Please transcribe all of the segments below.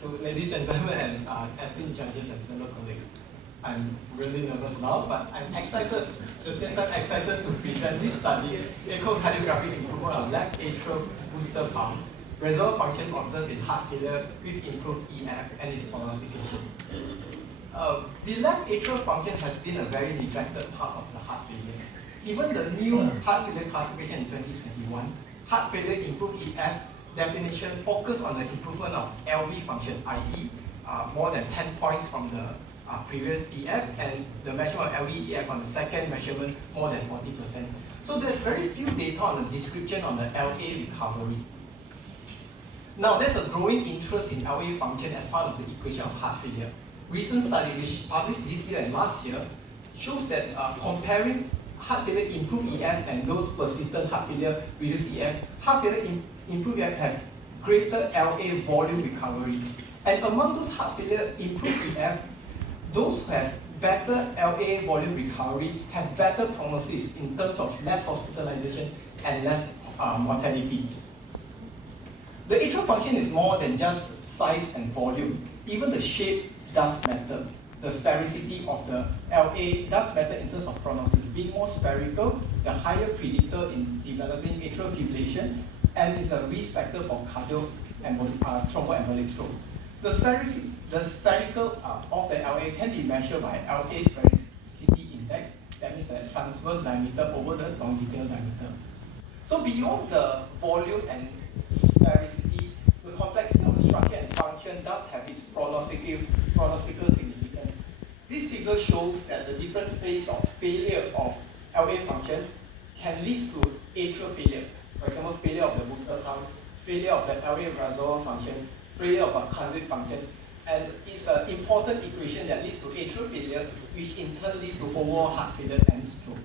To ladies and gentlemen and esteemed judges and fellow colleagues, I'm really nervous now, but I'm excited, at the same time excited to present this study, Echocardiographic Improvement of Left Atrial Booster Pump, Reservoir Function Observed in Heart Failure with Improved EF and its Prognostication. The left atrial function has been a very neglected part of the heart failure. Even the new heart failure classification in 2021, heart failure improved EF definition focus on the improvement of LV function, i.e. More than 10 points from the previous EF, and the measurement of LV EF on the second measurement more than 40%. So there's very few data on the description on the LA recovery. Now there's a growing interest in LA function as part of the equation of heart failure. Recent study which published this year and last year shows that comparing heart failure improved EF and those persistent heart failure reduced EF, heart failure improved EF have greater LA volume recovery. And among those heart failure improved EF, those who have better LA volume recovery have better prognosis in terms of less hospitalization and less mortality. The atrial function is more than just size and volume. Even the shape does matter. The sphericity of the LA does matter in terms of prognosis. Being more spherical, the higher predictor in developing atrial fibrillation, and is a risk factor for thromboembolic stroke. The spherical of the LA can be measured by LA sphericity index. That means the transverse diameter over the longitudinal diameter. So beyond the volume and sphericity, the complexity of the structure and function does have its prognostical significance. This figure shows that the different phase of failure of LA function can lead to atrial failure. For example, failure of the booster pump, failure of the LA reservoir function, failure of a conduit function, and it's an important equation that leads to atrial failure, which in turn leads to overall heart failure and stroke.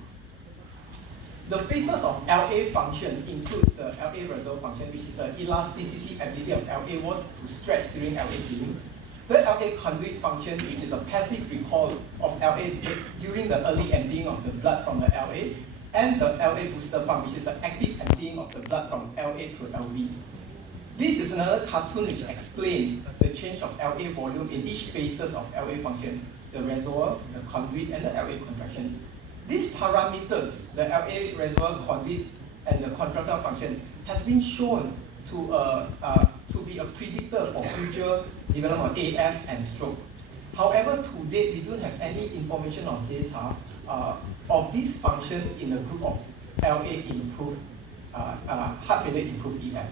The phases of LA function includes the LA reservoir function, which is the elasticity ability of LA wall to stretch during LA healing. The LA conduit function, which is a passive recall of LA during the early emptying of the blood from the LA, and the LA booster pump, which is the active emptying of the blood from LA to LV. This is another cartoon which explains the change of LA volume in each phases of LA function, the reservoir, the conduit, and the LA contraction. These parameters, the LA reservoir, conduit, and the contractile function, has been shown to be a predictor for future development of AF and stroke. However, to date, we don't have any information or data of this function in a group of LA improved, heart failure improved EF.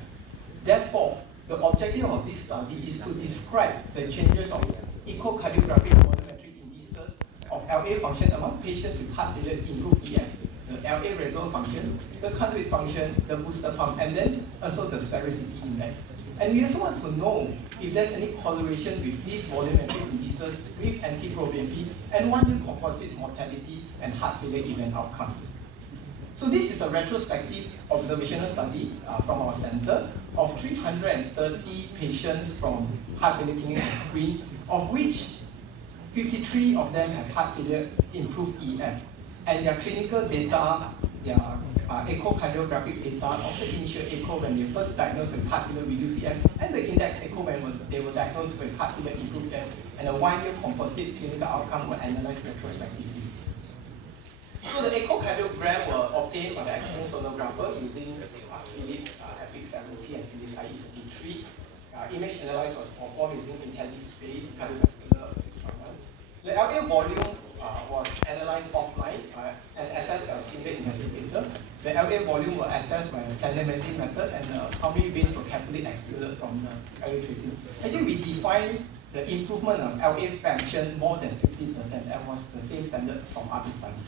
Therefore, the objective of this study is to describe the changes of echocardiographic volumetric indices of LA function among patients with heart failure improved EF, the LA reservoir function, the conduit function, the booster pump, and then also the sphericity index. And we also want to know if there's any correlation with these volumetric indices with NT-proBNP and one-year composite mortality and heart failure event outcomes. So this is a retrospective observational study from our center of 330 patients from heart failure clinic and screen, of which 53 of them have heart failure improved EF. And their clinical data, their echocardiographic data of the initial echo when they first diagnosed with heart failure reduced EF, and the index echo when they were diagnosed with heart failure improved EF, and a one-year composite clinical outcome were analyzed retrospectively. So the echocardiogram were obtained by the experienced sonographer using Philips EPIC 7C and Philips IE33. Image analysis was performed using IntelliSpace cardiovascular 6.1. The LA volume was analyzed offline and assessed by a single investigator. The LA volume was assessed by a telemetry method, and how many veins were carefully excluded from the LA tracing. Actually, we defined the improvement of LA function more than 15%, and was the same standard from other studies.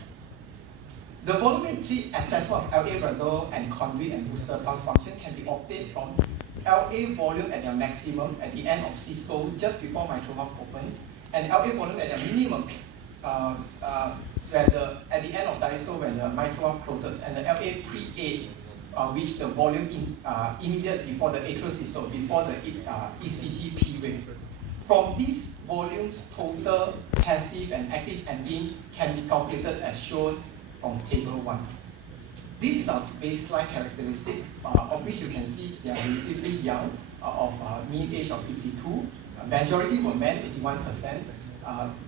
The volumetric assessment of LA reservoir and conduit and booster pump function can be obtained from LA volume at their maximum at the end of systole just before mitral valve open, and LA volume at their minimum at the end of diastole when the mitral valve closes, and the LA pre-A, which the volume immediate before the atrial systole, before the ECG P wave. From these volumes, total passive and active emptying can be calculated as shown from table 1. This is our baseline characteristic, of which you can see they are relatively young, of mean age of 52, Majority were men, 81%.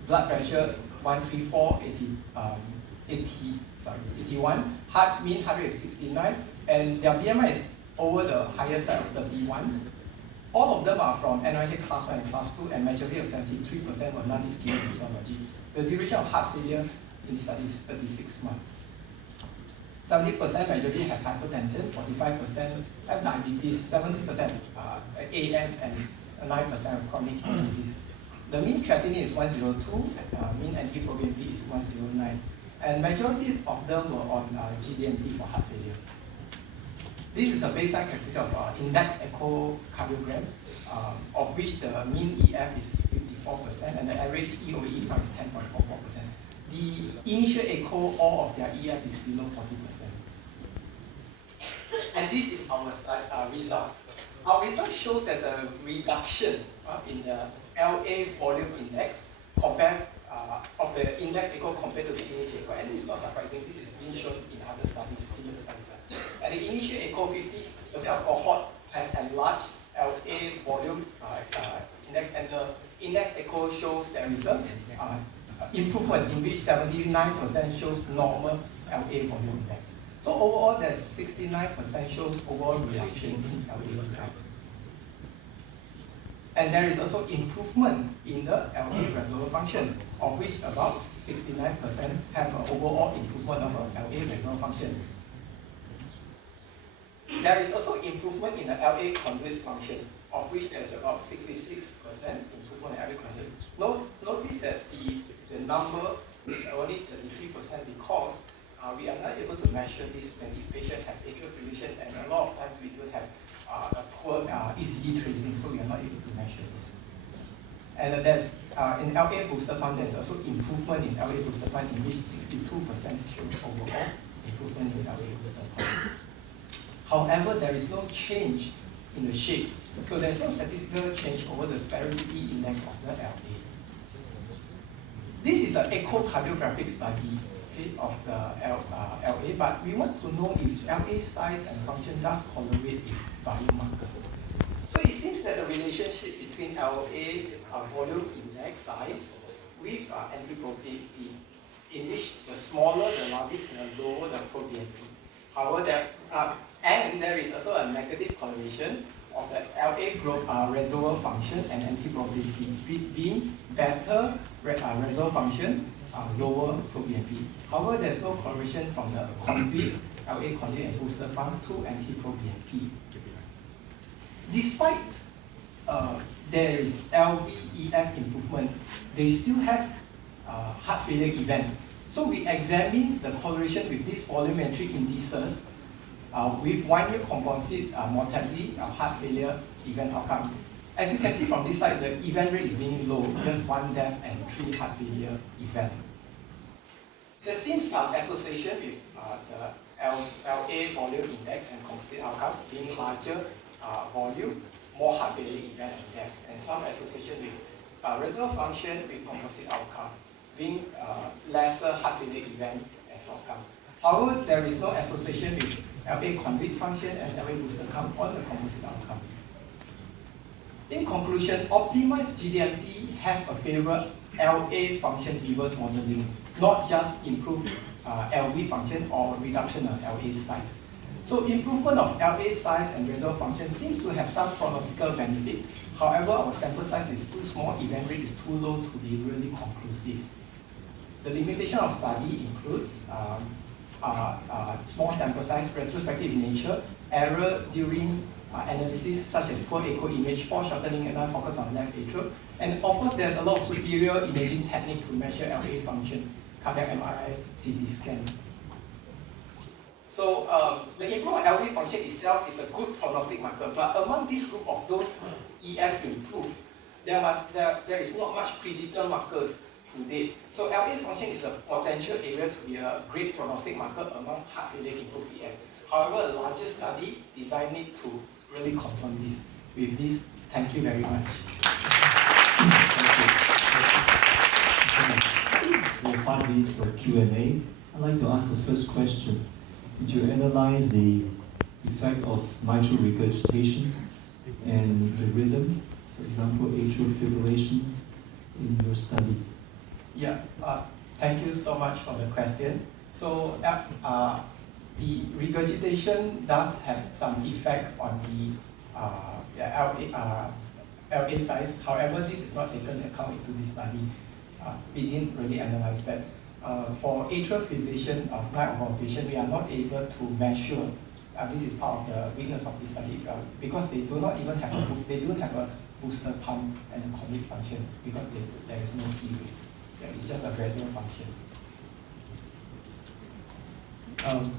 Blood pressure 134, 81. Heart mean 169, and their BMI is over the higher side of 31. All of them are from NHAM class 1 and class 2, and majority of 73% were non-ischemic etiology. The duration of heart failure in the study is 36 months. 70% majority have hypertension, 45% have diabetes, 70% AF, and 9% of chronic kidney disease. The mean creatinine is 102, mean NT-proBNP is 109, and majority of them were on GDMT for heart failure. This is a baseline characteristic of index echocardiogram, of which the mean EF is 54% and the average EOE point is 10.44%. The initial echo, all of their EF is below 40%. And this is our results. Our result shows there's a reduction in the LA volume index compared of the index echo compared to the initial echo. And it's not surprising, this is being shown in other studies, similar studies. At the initial echo, 50% of cohort has enlarged LA volume index, and the index echo shows there is a improvement in which 79% shows normal LA volume index. So overall, there's 69% shows overall reduction in LA volume. And there is also improvement in the LA reservoir function, of which about 69% have an overall improvement of LA reservoir function. There is also improvement in the LA conduit function, of which there's about 66% improvement in LA conduit. Notice that the number is only 33% because we are not able to measure this when the patient have atrial fibrillation, and a lot of times we do have a poor ECG tracing, so we are not able to measure this. And there's in LA booster pump, there's also improvement in LA booster pump, in which 62% shows overall improvement in LA booster pump. However, there is no change in the shape, so there's no statistical change over the sphericity index of the LA. This is an echocardiographic study of the LA, but we want to know if LA size and function does correlate with biomarkers. So it seems there's a relationship between LA volume index size with NT-proBNP, in which the smaller the larger, the lower the proBNP. However, there is also a negative correlation of the LA reservoir function and NT-proBNP, being better reservoir function, lower proBNP. However, there's no correlation from the conduit, LA conduit and booster pump to NT-proBNP. Despite there is LVEF improvement, they still have heart failure event. So we examine the correlation with these volumetric indices with 1 year composite mortality of heart failure event outcome. As you can see from this slide, the event rate is being low, just 1 death and 3 heart failure event. There seems some association with the LA volume index and composite outcome being larger volume, more heart failure event and death, and some association with reservoir function with composite outcome being lesser heart failure event and outcome. However, there is no association with LA conduit function and LA booster pump on the composite outcome. In conclusion, optimized GDMT have a favorable LA function reverse modeling, not just improve LV function or reduction of LA size. So improvement of LA size and reservoir function seems to have some prognostical benefit. However, our sample size is too small, event rate is too low to be really conclusive. The limitation of study includes small sample size, retrospective in nature, error during analysis such as poor echo image, poor shortening and non-focus on left atrial, and of course there's a lot of superior imaging technique to measure LA function, cardiac MRI, CT scan. So the improvement of LV function itself is a good prognostic marker, but among this group of those EF improved, there is not much predictor markers to date. So LA function is a potential area to be a great prognostic marker among heart failure improved EF. However, a larger study designed it to really confirm this. With this, thank you very much. We have 5 minutes for Q&A. I'd like to ask the first question. Did you analyze the effect of mitral regurgitation and the rhythm for example, atrial fibrillation in your study? Yeah, thank you so much for the question. So the regurgitation does have some effects on the LA size. However, this is not taken account into this study. We didn't really analyze that. For atrial fibrillation of 9 of our patients, we are not able to measure. This is part of the weakness of this study because they do not even have they don't have a booster pump and a commit function because there is no P wave. Yeah, it's just a reservoir function.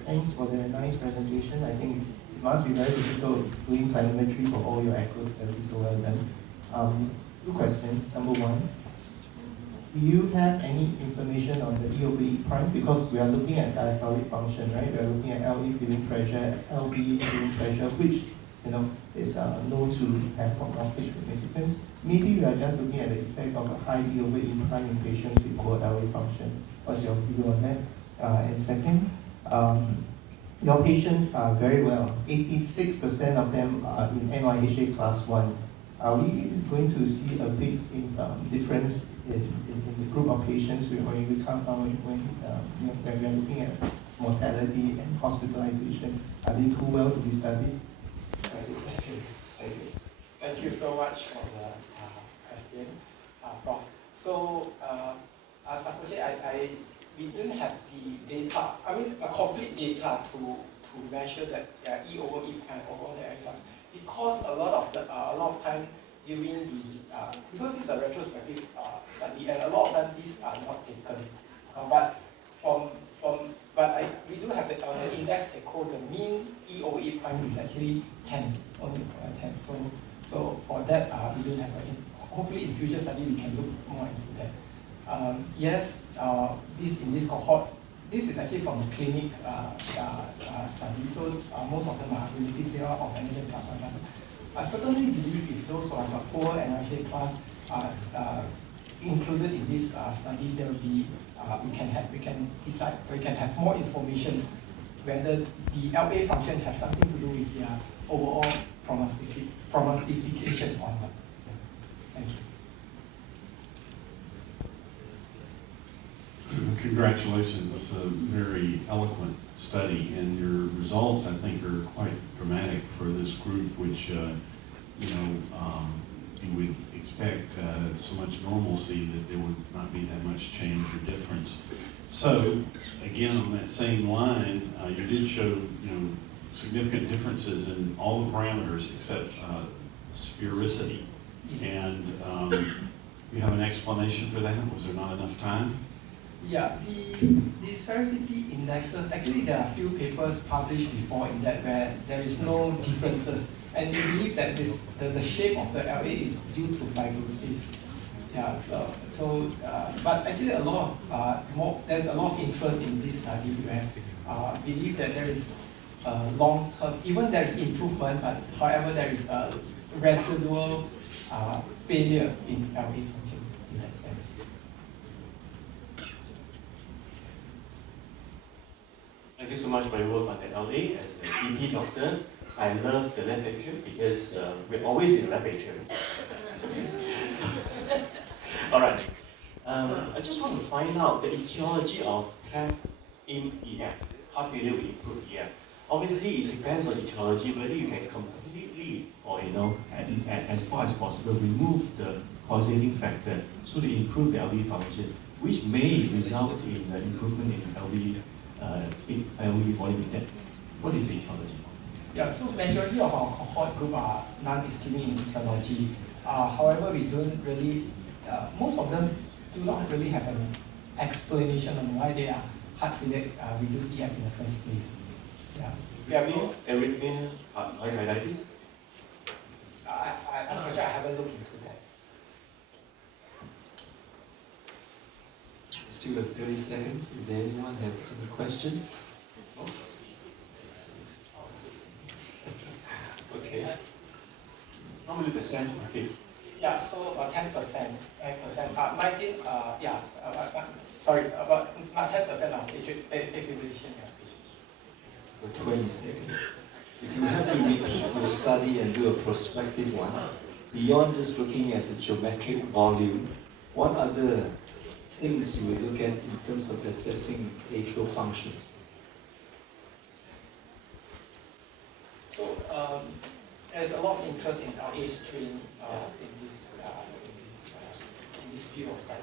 Thanks for the nice presentation. I think it must be very difficult doing telemetry for all your echo studies so well done. 2 questions. Number 1, do you have any information on the EOB prime? Because we are looking at diastolic function, right? We are looking at LV filling pressure, LV filling pressure, which is known to have prognostic significance. Maybe we are just looking at the effect of a high EOB prime in patients with poor LV function. What's your view on that? And second, your patients are very well. 86% of them are in NYHA class 1. Are we going to see a big difference in the group of patients when we are looking at mortality and hospitalization? Are they too well to be studied? Thank you. Thank you so much for the question, Prof. So, unfortunately, we didn't have the data. I mean, a complete data to measure that E over E prime over the alpha, because a lot of time during the because this is a retrospective study, and a lot of time these are not taken. We do have the index echo. The mean E over E prime is actually 10, only 10. So for that, we don't have. Hopefully, in future study we can look more into that. Yes, in this cohort, this is actually from the clinic study, so most of them are relatively of NHAM class 1 class 2. I certainly believe if those who have a poor NHAM class are included in this study, there will be we can have more information whether the LA function have something to do with their overall prognostication or not. Thank you. Congratulations, it's a very eloquent study, and your results, I think, are quite dramatic for this group, which, you would expect so much normalcy that there would not be that much change or difference. So, again, on that same line, you did show, significant differences in all the parameters except sphericity. Yes. And you have an explanation for that? Was there not enough time? Yeah, the sphericity indexes, actually there are a few papers published before in that where there is no differences. And we believe that the shape of the LA is due to fibrosis. Yeah, but actually there's a lot of interest in this study where believe that there is long-term, even there is improvement, but however there is a residual failure in LA function in that sense. Thank you so much for your work on the LA. As a EP doctor, I love the left atrium because we're always in the left atrium. All right. I just want to find out the etiology of HEF in EF. Heart failure will improve EF. Obviously, it depends on etiology, whether you can completely, or as far as possible, remove the causating factor so to improve the LV function, which may result in the improvement in LV volume index. What is the etiology? Yeah, so majority of our cohort group are non-ischemic in etiology. However, we don't really, most of them do not really have an explanation on why they are heart failure reduced EF in the first place. Yeah. Arrhythmia, arthritis? Unfortunately, I haven't looked into that. Still have 30 seconds. Does anyone have any questions? Okay. How many percent? Okay. Yeah, so 10%, 10%, 19, sorry, about 10% of fibrillation. For 20 seconds. If you have to repeat your study and do a prospective one, beyond just looking at the geometric volume, what other things you would look at in terms of assessing atrial function? So there's a lot of interest in LA strain in this field of study.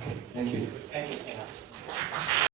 Okay, thank you. Thank you so much.